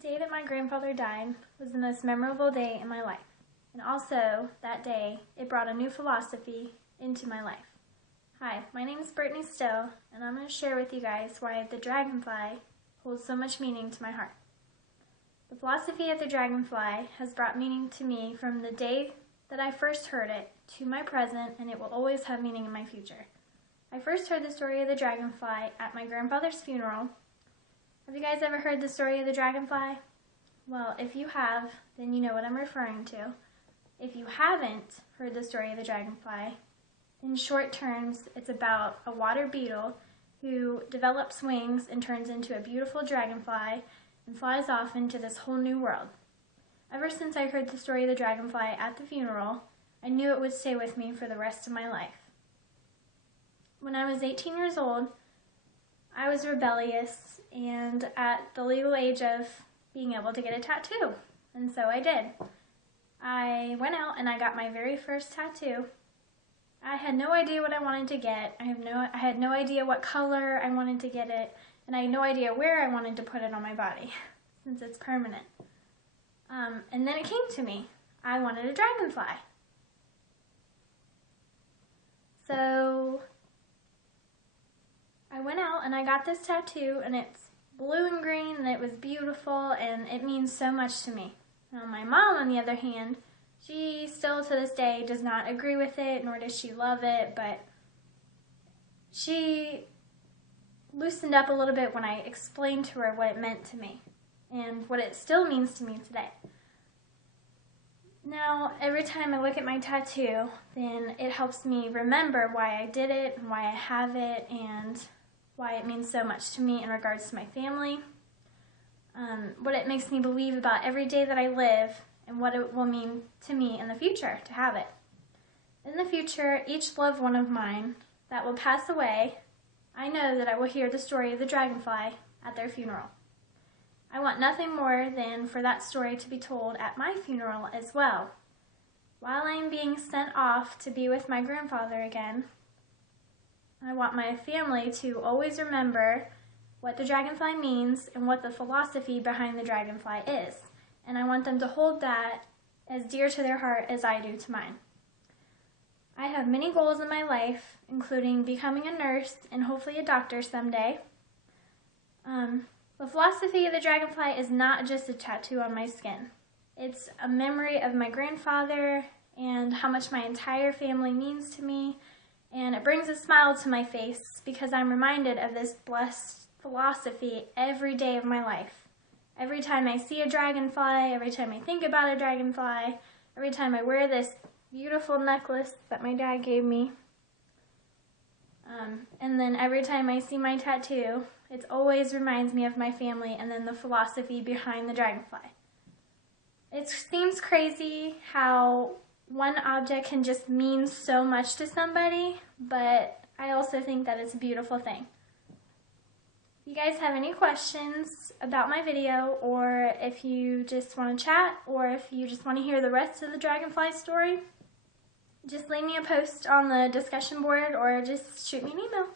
The day that my grandfather died was the most memorable day in my life. And also, that day, it brought a new philosophy into my life. Hi, my name is Brittany Still, and I'm going to share with you guys why the dragonfly holds so much meaning to my heart. The philosophy of the dragonfly has brought meaning to me from the day that I first heard it to my present, and it will always have meaning in my future. I first heard the story of the dragonfly at my grandfather's funeral. Have you guys ever heard the story of the dragonfly? Well, if you have, then you know what I'm referring to. If you haven't heard the story of the dragonfly, in short terms, it's about a water beetle who develops wings and turns into a beautiful dragonfly and flies off into this whole new world. Ever since I heard the story of the dragonfly at the funeral, I knew it would stay with me for the rest of my life. When I was 18 years old, I was rebellious and at the legal age of being able to get a tattoo, and so I did. I went out and I got my very first tattoo. I had no idea what I wanted to get. I had no idea what color I wanted to get it, and I had no idea where I wanted to put it on my body, since it's permanent. And then it came to me. I wanted a dragonfly. So I went out and I got this tattoo, and it's blue and green, and it was beautiful, and it means so much to me. Now, my mom, on the other hand, she still to this day does not agree with it, nor does she love it, but she loosened up a little bit when I explained to her what it meant to me and what it still means to me today. Now, every time I look at my tattoo, then it helps me remember why I did it and why I have it and why it means so much to me in regards to my family, what it makes me believe about every day that I live, and what it will mean to me in the future to have it. In the future, each loved one of mine that will pass away, I know that I will hear the story of the dragonfly at their funeral. I want nothing more than for that story to be told at my funeral as well. While I am being sent off to be with my grandfather again, I want my family to always remember what the dragonfly means and what the philosophy behind the dragonfly is. And I want them to hold that as dear to their heart as I do to mine. I have many goals in my life, including becoming a nurse and hopefully a doctor someday. The philosophy of the dragonfly is not just a tattoo on my skin. It's a memory of my grandfather and how much my entire family means to me, and it brings a smile to my face because I'm reminded of this blessed philosophy every day of my life. Every time I see a dragonfly, every time I think about a dragonfly, every time I wear this beautiful necklace that my dad gave me, and then every time I see my tattoo, it always reminds me of my family and then the philosophy behind the dragonfly. It seems crazy how one object can just mean so much to somebody, but I also think that it's a beautiful thing. If you guys have any questions about my video, or if you just want to chat, or if you just want to hear the rest of the dragonfly story, just leave me a post on the discussion board or just shoot me an email.